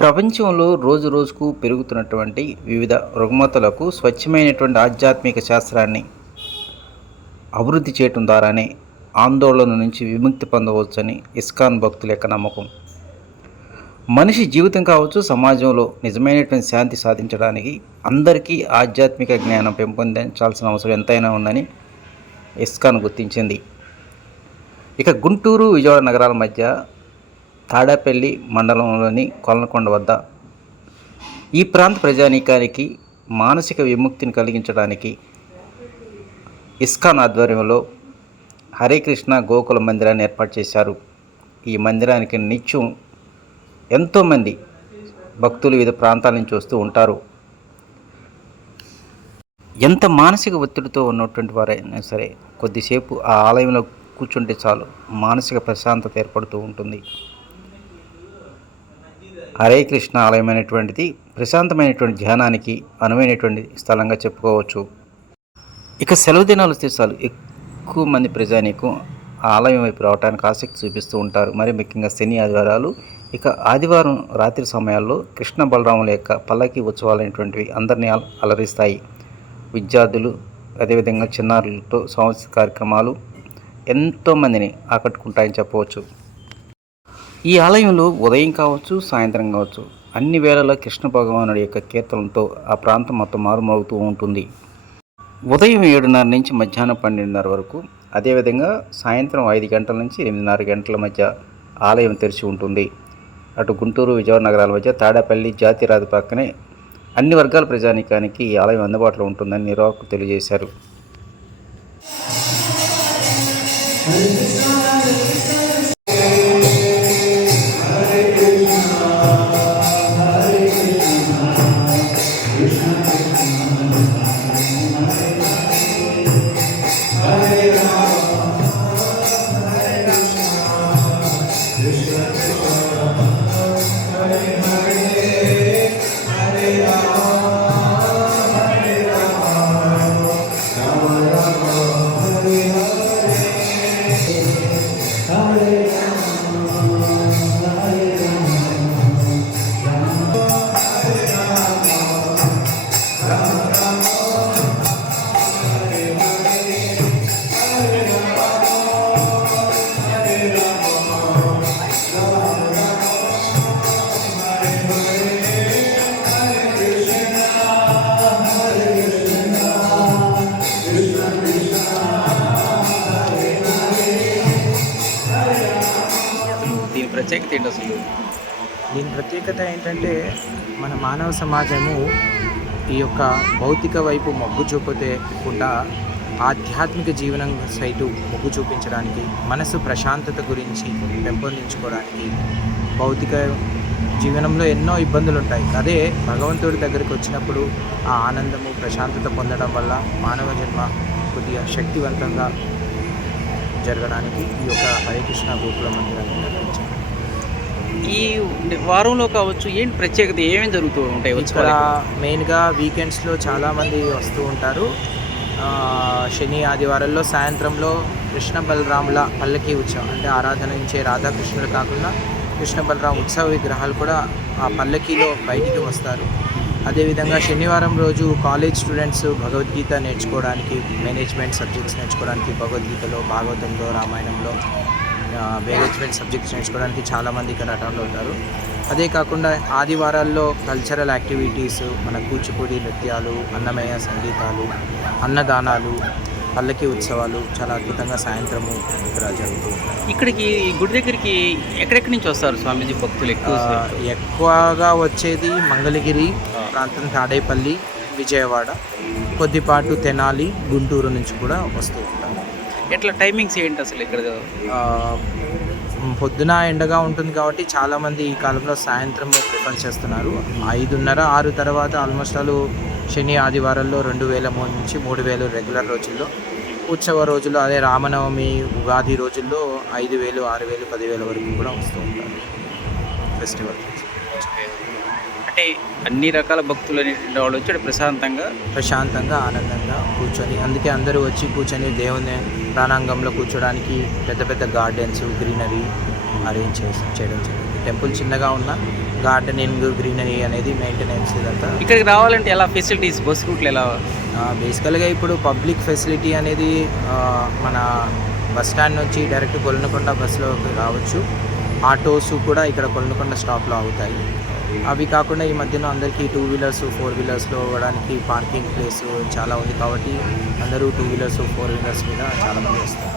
ప్రపంచంలో రోజు రోజుకు పెరుగుతున్నటువంటి వివిధ రుగ్మతలకు స్వచ్ఛమైనటువంటి ఆధ్యాత్మిక శాస్త్రాన్ని అభివృద్ధి చేయటం ద్వారానే ఆందోళన నుంచి విముక్తి పొందవచ్చని ఇస్కాన్ భక్తుల యొక్క నమ్మకం. మనిషి జీవితం కావచ్చు సమాజంలో నిజమైనటువంటి శాంతి సాధించడానికి అందరికీ ఆధ్యాత్మిక జ్ఞానం పెంపొందించాల్సిన అవసరం ఎంతైనా ఉందని ఇస్కాన్ గుర్తించింది. ఇక గుంటూరు విజయవాడ నగరాల మధ్య తాడాపల్లి మండలంలోని కొలనకొండ వద్ద ఈ ప్రాంత ప్రజానీకానికి మానసిక విముక్తిని కలిగించడానికి ఇస్కాన్ ఆధ్వర్యంలో హరే కృష్ణ గోకుల మందిరాన్ని ఏర్పాటు చేశారు. ఈ మందిరానికి నిత్యం ఎంతోమంది భక్తులు వివిధ ప్రాంతాల నుంచి వస్తూ ఉంటారు. ఎంత మానసిక ఒత్తిడితో ఉన్నటువంటి వారైనా సరే కొద్దిసేపు ఆ ఆలయంలో కూర్చుంటే చాలు మానసిక ప్రశాంతత ఏర్పడుతూ ఉంటుంది. హరే కృష్ణ ఆలయం అనేటువంటిది ప్రశాంతమైనటువంటి ధ్యానానికి అనువైనటువంటి స్థలంగా చెప్పుకోవచ్చు. ఇక సెలవు దినాలు వస్తే చాలు. ఎక్కువ మంది ప్రజానికు ఆ ఆలయం వైపు రావడానికి ఆసక్తి చూపిస్తూ ఉంటారు. మరి ముఖ్యంగా శని ఆదివారాలు. ఇక ఆదివారం రాత్రి సమయాల్లో కృష్ణ బలరాముల యొక్క పల్లకి ఉత్సవాలు అనేటువంటివి అందరినీ అలరిస్తాయి. విద్యార్థులు అదేవిధంగా చిన్నారులతో సాంస్కృతిక కార్యక్రమాలు ఎంతోమందిని ఆకట్టుకుంటాయని చెప్పవచ్చు. ఈ ఆలయంలో ఉదయం కావచ్చు సాయంత్రం కావచ్చు అన్ని వేళలా కృష్ణ భగవానుడి యొక్క కీర్తనలతో ఆ ప్రాంతం మొత్తం మారుమోగుతూ ఉంటుంది. ఉదయం ఏడున్నర నుంచి మధ్యాహ్నం పన్నెండున్నర వరకు అదేవిధంగా సాయంత్రం ఐదు గంటల నుంచి ఎనిమిదిన్నర గంటల మధ్య ఆలయం తెరిచి ఉంటుంది. అటు గుంటూరు విజయవాడ నగరాల మధ్య తాడాపల్లి జాతిరాజు పక్కనే అన్ని వర్గాల ప్రజానీకానికి ఈ ఆలయం అందుబాటులో ఉంటుందని నిర్వాహకులు తెలియజేశారు. ప్రత్యేకత ఏంటి అసలు? దీని ప్రత్యేకత ఏంటంటే మన మానవ సమాజము ఈ యొక్క భౌతిక వైపు మొగ్గు చూపకుండా ఆధ్యాత్మిక జీవనం సైటు మొగ్గు చూపించడానికి మనసు ప్రశాంతత గురించి పెంపొందించుకోవడానికి భౌతిక జీవనంలో ఎన్నో ఇబ్బందులు ఉంటాయి అదే భగవంతుడి దగ్గరికి వచ్చినప్పుడు ఆ ఆనందము ప్రశాంతత పొందడం వల్ల మానవ జన్మ కొద్దిగా శక్తివంతంగా జరగడానికి ఈ యొక్క హరే కృష్ణ గోకుల మందిరాన్ని నిర్మించారు. ఈ వారంలో కావచ్చు ఏంటి ప్రత్యేకత? ఏమేమి జరుగుతూ ఉంటాయి? ఇక్కడ మెయిన్గా వీకెండ్స్లో చాలామంది వస్తూ ఉంటారు. శని ఆదివారాల్లో సాయంత్రంలో కృష్ణ బలరాముల పల్లకి ఉత్సవం అంటే ఆరాధనించే రాధాకృష్ణులు కాకుండా కృష్ణ బలరాం ఉత్సవ విగ్రహాలు కూడా ఆ పల్లకీలో బయటికి వస్తారు. అదేవిధంగా శనివారం రోజు కాలేజ్ స్టూడెంట్స్ భగవద్గీత నేర్చుకోవడానికి మేనేజ్మెంట్ సబ్జెక్ట్స్ నేర్చుకోవడానికి భగవద్గీతలో భాగవతంలో రామాయణంలో మేనేజ్మెంట్ సబ్జెక్ట్స్ నేర్చుకోవడానికి చాలామంది ఇక్కడ అటెండ్ అవుతారు. అదే కాకుండా ఆదివారాల్లో కల్చరల్ యాక్టివిటీస్ మన కూచిపూడి నృత్యాలు అన్నమయ్య సంగీతాలు అన్నదానాలు పల్లకి ఉత్సవాలు చాలా అద్భుతంగా సాయంత్రము ఇక్కడ జరుగుతూ ఇక్కడికి గుడి దగ్గరికి ఎక్కడెక్కడి నుంచి వస్తారు స్వామీజీ భక్తులు ఎక్కువ? ఎక్కువగా వచ్చేది మంగళగిరి ప్రాంతం తాడేపల్లి విజయవాడ కొద్దిపాటు తెనాలి గుంటూరు నుంచి కూడా వస్తూ ఎట్లా టైమింగ్స్ ఏంటి అసలు ఇక్కడ? పొద్దున ఎండగా ఉంటుంది కాబట్టి చాలామంది ఈ కాలంలో సాయంత్రం ప్రిఫర్ చేస్తున్నారు. ఐదున్నర ఆరు తర్వాత ఆల్మోస్ట్ ఆల్ శని ఆదివారాల్లో రెండు వేల మూడు నుంచి మూడు వేలు రెగ్యులర్ రోజుల్లో ఉత్సవ రోజుల్లో అదే రామనవమి ఉగాది రోజుల్లో ఐదు వేలు ఆరు వేలు పదివేల వరకు కూడా వస్తూ ఉంటారు. ఫెస్టివల్. అంటే అన్ని రకాల భక్తులు అనేటువంటి వాళ్ళు వచ్చి ప్రశాంతంగా ప్రశాంతంగా ఆనందంగా కూర్చొని అందుకే అందరూ వచ్చి కూర్చొని దేవుని ప్రాణాంగంలో కూర్చోడానికి పెద్ద పెద్ద గార్డెన్స్ గ్రీనరీ అరేంజ్ చేసి చేయడం జరిగింది. టెంపుల్ చిన్నగా ఉన్న గార్డెనింగ్ గ్రీనరీ అనేది మెయింటెనెన్స్ ఇదంతా. ఇక్కడికి రావాలంటే ఎలా? ఫెసిలిటీస్ బస్ రూట్లు ఎలా? బేసికల్గా ఇప్పుడు పబ్లిక్ ఫెసిలిటీ అనేది మన బస్ స్టాండ్ నుంచి డైరెక్ట్ కొలనుకొండ బస్సులోకి రావచ్చు. ఆటోస్ కూడా ఇక్కడ కొలనుకొండ స్టాప్లో అవుతాయి. అవి కాకుండా ఈ మధ్యన అందరికీ టూ వీలర్స్ ఫోర్ వీలర్స్లో ఇవ్వడానికి పార్కింగ్ ప్లేస్ చాలా ఉంది కాబట్టి అందరూ టూ వీలర్స్ ఫోర్ వీలర్స్ మీద చాలామంది వస్తారు.